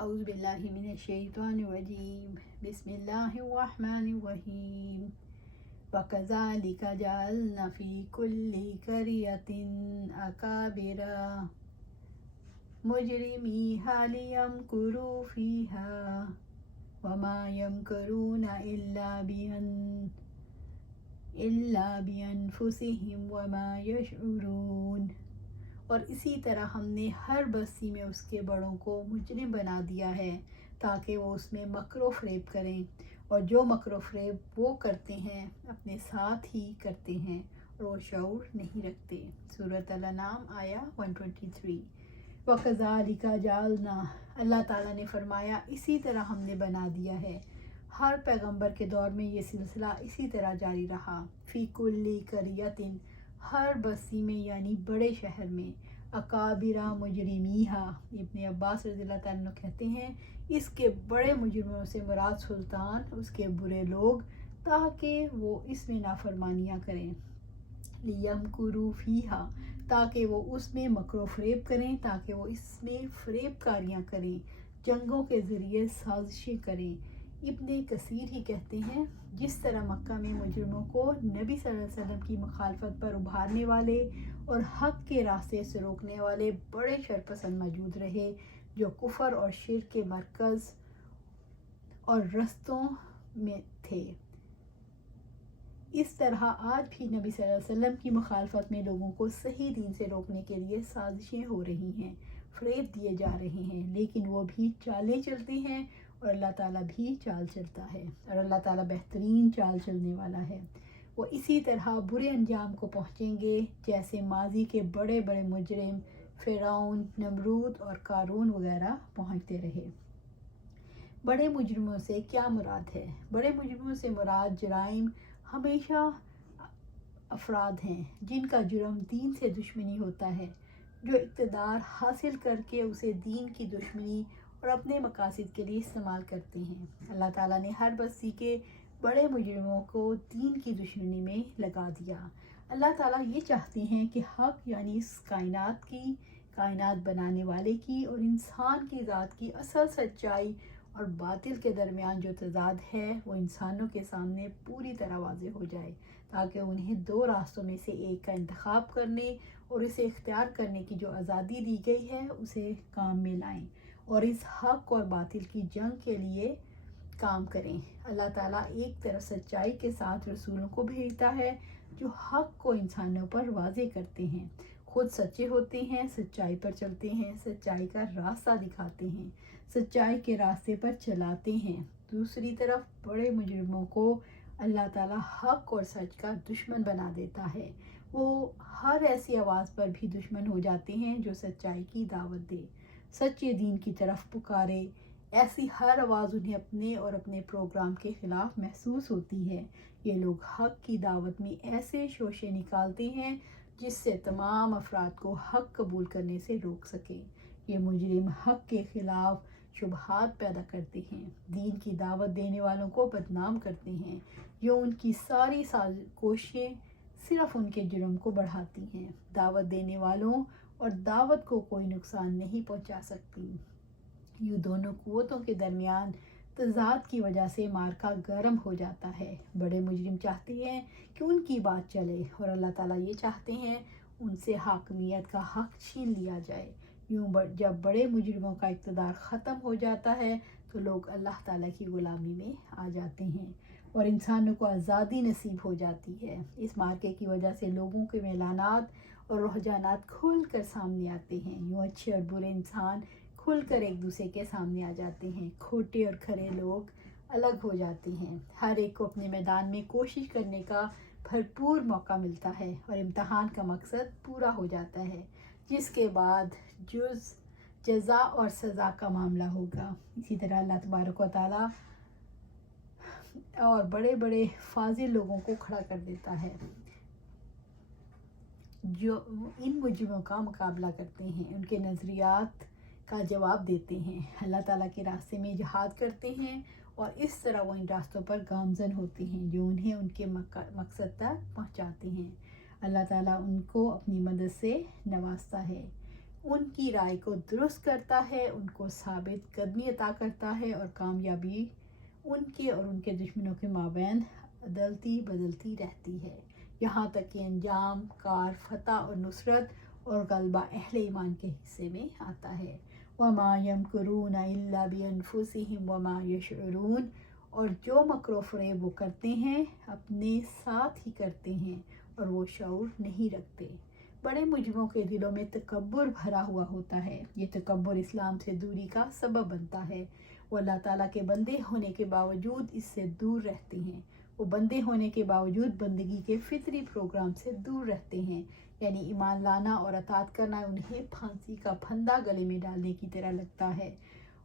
أعوذ بالله من الشيطان الرجيم بسم الله الرحمن الرحيم وكذلك جعلنا في كل قرية أكابر مجرميها ليمكروا فيها وما يمكرون إلا بأنفسهم وما يشعرون۔ اور اسی طرح ہم نے ہر بستی میں اس کے بڑوں کو مجرم بنا دیا ہے تاکہ وہ اس میں مکر و فریب کریں، اور جو مکر و فریب وہ کرتے ہیں اپنے ساتھ ہی کرتے ہیں اور وہ شعور نہیں رکھتے۔ سورۃ الانعام آیا 123۔ وَكَذَلِكَ جَعَلْنَا، اللہ تعالیٰ نے فرمایا اسی طرح ہم نے بنا دیا ہے۔ ہر پیغمبر کے دور میں یہ سلسلہ اسی طرح جاری رہا۔ فی کل قریۃ، ہر بستی میں یعنی بڑے شہر میں، اکابرہ مجرمیہا، ابن عباس رضی اللہ تعالیٰ عنہ کہتے ہیں اس کے بڑے مجرموں سے مراد سلطان، اس کے برے لوگ، تاکہ وہ اس میں نافرمانیاں کریں، لیمکروا فیہا، تاکہ وہ اس میں مکر و فریب کریں، تاکہ وہ اس میں فریب کاریاں کریں، جنگوں کے ذریعے سازشیں کریں۔ ابن کثیر ہی کہتے ہیں جس طرح مکہ میں مجرموں کو نبی صلی اللہ علیہ وسلم کی مخالفت پر ابھارنے والے اور حق کے راستے سے روکنے والے بڑے شرپسند موجود رہے جو کفر اور شرک کے مرکز اور رستوں میں تھے، اس طرح آج بھی نبی صلی اللہ علیہ وسلم کی مخالفت میں لوگوں کو صحیح دین سے روکنے کے لیے سازشیں ہو رہی ہیں، فریب دیے جا رہے ہیں، لیکن وہ بھی چالیں چلتے ہیں اور اللہ تعالیٰ بھی چال چلتا ہے، اور اللہ تعالیٰ بہترین چال چلنے والا ہے۔ وہ اسی طرح برے انجام کو پہنچیں گے جیسے ماضی کے بڑے بڑے مجرم فرعون، نمرود اور قارون وغیرہ پہنچتے رہے۔ بڑے مجرموں سے کیا مراد ہے؟ بڑے مجرموں سے مراد جرائم ہمیشہ افراد ہیں جن کا جرم دین سے دشمنی ہوتا ہے، جو اقتدار حاصل کر کے اسے دین کی دشمنی اور اپنے مقاصد کے لیے استعمال کرتے ہیں۔ اللہ تعالیٰ نے ہر بستی کے بڑے مجرموں کو دین کی دشمنی میں لگا دیا۔ اللہ تعالیٰ یہ چاہتے ہیں کہ حق یعنی اس کائنات بنانے والے کی اور انسان کی ذات کی اصل سچائی اور باطل کے درمیان جو تضاد ہے وہ انسانوں کے سامنے پوری طرح واضح ہو جائے، تاکہ انہیں دو راستوں میں سے ایک کا انتخاب کرنے اور اسے اختیار کرنے کی جو آزادی دی گئی ہے اسے کام میں لائیں اور اس حق اور باطل کی جنگ کے لیے کام کریں۔ اللہ تعالیٰ ایک طرف سچائی کے ساتھ رسولوں کو بھیجتا ہے جو حق کو انسانوں پر واضح کرتے ہیں، خود سچے ہوتے ہیں، سچائی پر چلتے ہیں، سچائی کا راستہ دکھاتے ہیں، سچائی کے راستے پر چلاتے ہیں۔ دوسری طرف بڑے مجرموں کو اللہ تعالیٰ حق اور سچ کا دشمن بنا دیتا ہے۔ وہ ہر ایسی آواز پر بھی دشمن ہو جاتے ہیں جو سچائی کی دعوت دے، سچے دین کی طرف پکارے۔ ایسی ہر آواز انہیں اپنے اور اپنے پروگرام کے خلاف محسوس ہوتی ہے۔ یہ لوگ حق کی دعوت میں ایسے شوشے نکالتے ہیں جس سے تمام افراد کو حق قبول کرنے سے روک سکیں۔ یہ مجرم حق کے خلاف شبہات پیدا کرتے ہیں، دین کی دعوت دینے والوں کو بدنام کرتے ہیں، یہ ان کی ساری کوششیں صرف ان کے جرم کو بڑھاتی ہیں۔ دعوت دینے والوں اور دعوت کو کوئی نقصان نہیں پہنچا سکتی۔ یوں دونوں قوتوں کے درمیان تضاد کی وجہ سے معرکہ گرم ہو جاتا ہے۔ بڑے مجرم چاہتے ہیں کہ ان کی بات چلے اور اللہ تعالیٰ یہ چاہتے ہیں ان سے حاکمیت کا حق چھین لیا جائے۔ یوں جب بڑے مجرموں کا اقتدار ختم ہو جاتا ہے تو لوگ اللہ تعالیٰ کی غلامی میں آ جاتے ہیں اور انسانوں کو آزادی نصیب ہو جاتی ہے۔ اس معرکے کی وجہ سے لوگوں کے میلانات اور رجحانات کھل کر سامنے آتے ہیں۔ یوں اچھے اور برے انسان کھل کر ایک دوسرے کے سامنے آ جاتے ہیں، کھوٹے اور کھرے لوگ الگ ہو جاتے ہیں، ہر ایک کو اپنے میدان میں کوشش کرنے کا بھرپور موقع ملتا ہے اور امتحان کا مقصد پورا ہو جاتا ہے، جس کے بعد جزا اور سزا کا معاملہ ہوگا۔ اسی طرح اللہ تبارک و تعالیٰ اور بڑے بڑے فاضل لوگوں کو کھڑا کر دیتا ہے جو ان مجرموں کا مقابلہ کرتے ہیں، ان کے نظریات کا جواب دیتے ہیں، اللہ تعالیٰ کے راستے میں جہاد کرتے ہیں، اور اس طرح وہ ان راستوں پر گامزن ہوتے ہیں جو انہیں ان کے مقصد تک پہنچاتے ہیں۔ اللہ تعالیٰ ان کو اپنی مدد سے نوازتا ہے۔ ان کی رائے کو درست کرتا ہے، ان کو ثابت قدمی عطا کرتا ہے، اور کامیابی ان کے اور ان کے دشمنوں کے مابین عدلتی بدلتی رہتی ہے، یہاں تک کہ انجام کار فتح اور نصرت اور غلبہ اہل ایمان کے حصے میں آتا ہے۔ وَمَا يَمْكُرُونَ إِلَّا بِأَنفُسِهِمْ وَمَا يَشْعُرُونَ، اور جو مکر و فریب وہ کرتے ہیں اپنے ساتھ ہی کرتے ہیں اور وہ شعور نہیں رکھتے۔ بڑے مجرموں کے دلوں میں تکبر بھرا ہوا ہوتا ہے، یہ تکبر اسلام سے دوری کا سبب بنتا ہے۔ وہ اللہ تعالیٰ کے بندے ہونے کے باوجود اس سے دور رہتے ہیں، وہ بندے ہونے کے باوجود بندگی کے فطری پروگرام سے دور رہتے ہیں، یعنی ایمان لانا اور اطاعت کرنا انہیں پھانسی کا پھندا گلے میں ڈالنے کی طرح لگتا ہے،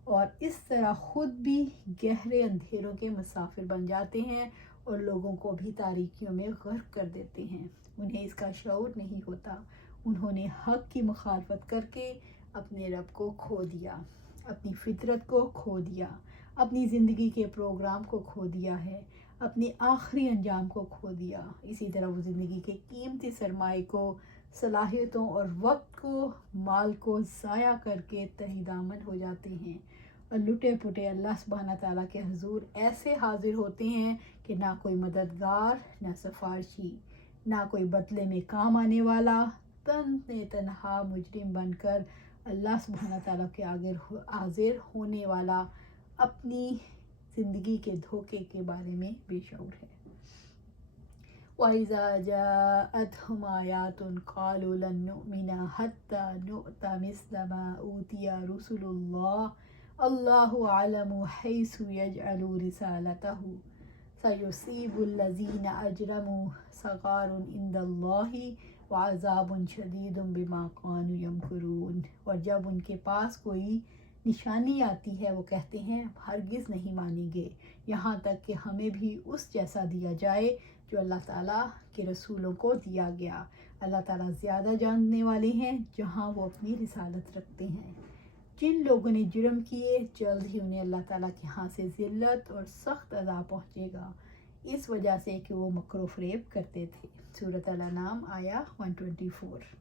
اور اس طرح خود بھی گہرے اندھیروں کے مسافر بن جاتے ہیں اور لوگوں کو بھی تاریکیوں میں غرق کر دیتے ہیں۔ انہیں اس کا شعور نہیں ہوتا، انہوں نے حق کی مخالفت کر کے اپنے رب کو کھو دیا، اپنی فطرت کو کھو دیا، اپنی زندگی کے پروگرام کو کھو دیا ہے، اپنے آخری انجام کو کھو دیا۔ اسی طرح وہ زندگی کے قیمتی سرمائے کو، صلاحیتوں اور وقت کو، مال کو ضائع کر کے تہی دامن ہو جاتے ہیں، اور لٹے پٹے اللہ سبحانہ تعالیٰ کے حضور ایسے حاضر ہوتے ہیں کہ نہ کوئی مددگار، نہ سفارشی، نہ کوئی بدلے میں کام آنے والا، تنہا مجرم بن کر اللہ سبحانہ تعالیٰ کے آگے حاضر ہونے والا اپنی زندگی کے دھوکے کے بارے میں بے شعور ہے۔ وَإِذَا جَاءَتْهُمْ آيَاتٌ قَالُوا لَن نُؤْمِنَ حَتَّى نُؤْتَ مِثْلَ مَا أُوتِيَ رُسُلُ اللَّهِ اللَّهُ أَعْلَمُ حَيْثُ يَجْعَلُ رِسَالَتَهُ سَيُصِيبُ الَّذِينَ أَجْرَمُوا صَغَارٌ عِندَ اللَّهِ وَعَذَابٌ شَدِيدٌ بِمَا كَانُوا يَمْكُرُونَ، اور جب ان کے پاس کوئی نشانی آتی ہے وہ کہتے ہیں ہرگز نہیں مانیں گے یہاں تک کہ ہمیں بھی اس جیسا دیا جائے جو اللہ تعالیٰ کے رسولوں کو دیا گیا۔ اللہ تعالیٰ زیادہ جاننے والے ہیں جہاں وہ اپنی رسالت رکھتے ہیں۔ جن لوگوں نے جرم کیے جلد ہی انہیں اللہ تعالیٰ کے ہاں سے ذلت اور سخت عذاب پہنچے گا، اس وجہ سے کہ وہ مکر و فریب کرتے تھے۔ سورۃ الانعام آیا 124۔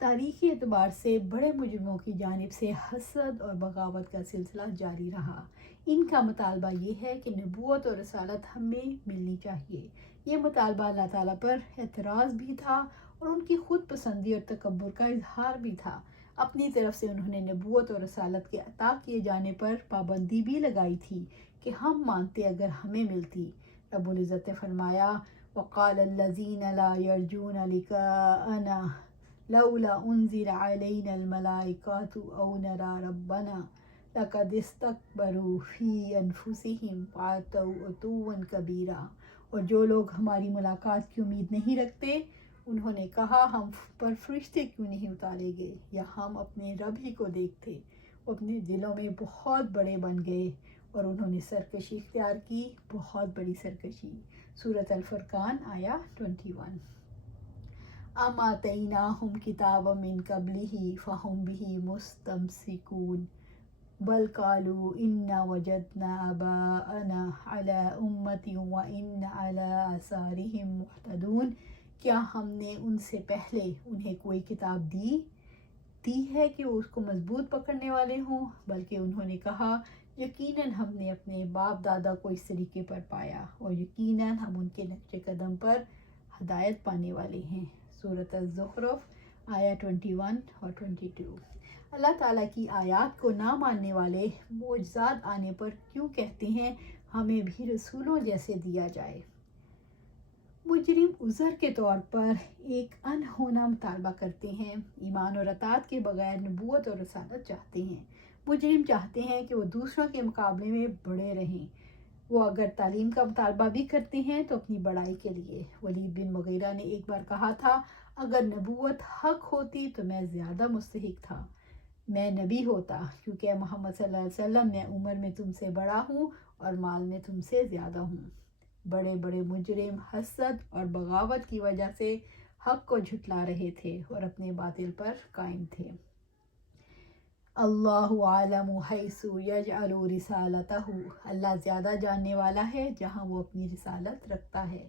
تاریخی اعتبار سے بڑے مجرموں کی جانب سے حسد اور بغاوت کا سلسلہ جاری رہا۔ ان کا مطالبہ یہ ہے کہ نبوت اور رسالت ہمیں ملنی چاہیے۔ یہ مطالبہ اللہ تعالیٰ پر اعتراض بھی تھا اور ان کی خود پسندی اور تکبر کا اظہار بھی تھا۔ اپنی طرف سے انہوں نے نبوت اور رسالت کے عطا کیے جانے پر پابندی بھی لگائی تھی کہ ہم مانتے اگر ہمیں ملتی۔ رب العزت نے فرمایا وَقَالَ الَّذِينَ لَا يَرْجُونَ لِقَاءَنَا لَوْلَا أُنزِلَ عَلَيْنَا الْمَلَائِكَةُ أَوْ نَرَى رَبَّنَا لَقَدِ اسْتَكْبَرُوا فِي أَنفُسِهِمْ وَعَتَوْا عُتُوًّا كَبِيرًا، اور جو لوگ ہماری ملاقات کی امید نہیں رکھتے انہوں نے کہا ہم پر فرشتے کیوں نہیں اتارے گئے یا ہم اپنے رب ہی کو دیکھتے۔ وہ اپنے دلوں میں بہت بڑے بن گئے اور انہوں نے سرکشی اختیار کی، بہت بڑی سرکشی۔ سورۃ الفرقان آیا 21۔ ام آتیناہم کتابا من قبلہ فہم بہ مستمسکون بل قالوا انا وجدنا آباءنا علی امۃ وانا علی آثارہم مہتدون، کیا ہم نے ان سے پہلے انہیں کوئی کتاب دی ہے کہ وہ اس کو مضبوط پکڑنے والے ہوں؟ بلکہ انہوں نے کہا یقیناً ہم نے اپنے باپ دادا کو اس طریقے پر پایا اور یقیناً ہم ان کے نقش قدم پر ہدایت پانے والے ہیں۔ سورۃ الزخرف آیا 21 اور 22۔ اللہ تعالیٰ کی آیات کو نہ ماننے والے معجزات آنے پر کیوں کہتے ہیں ہمیں بھی رسولوں جیسے دیا جائے؟ مجرم عذر کے طور پر ایک انہونا مطالبہ کرتے ہیں، ایمان اور اطاعت کے بغیر نبوت اور رسالت چاہتے ہیں۔ مجرم چاہتے ہیں کہ وہ دوسروں کے مقابلے میں بڑے رہیں۔ وہ اگر تعلیم کا مطالبہ بھی کرتے ہیں تو اپنی بڑائی کے لیے۔ ولید بن مغیرہ نے ایک بار کہا تھا اگر نبوت حق ہوتی تو میں زیادہ مستحق تھا، میں نبی ہوتا، کیونکہ محمد صلی اللہ علیہ وسلم میں عمر میں تم سے بڑا ہوں اور مال میں تم سے زیادہ ہوں۔ بڑے بڑے مجرم حسد اور بغاوت کی وجہ سے حق کو جھٹلا رہے تھے اور اپنے باطل پر قائم تھے۔ اللہ عالم حیث یجعل رسالتہ، اللہ زیادہ جاننے والا ہے جہاں وہ اپنی رسالت رکھتا ہے۔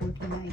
49।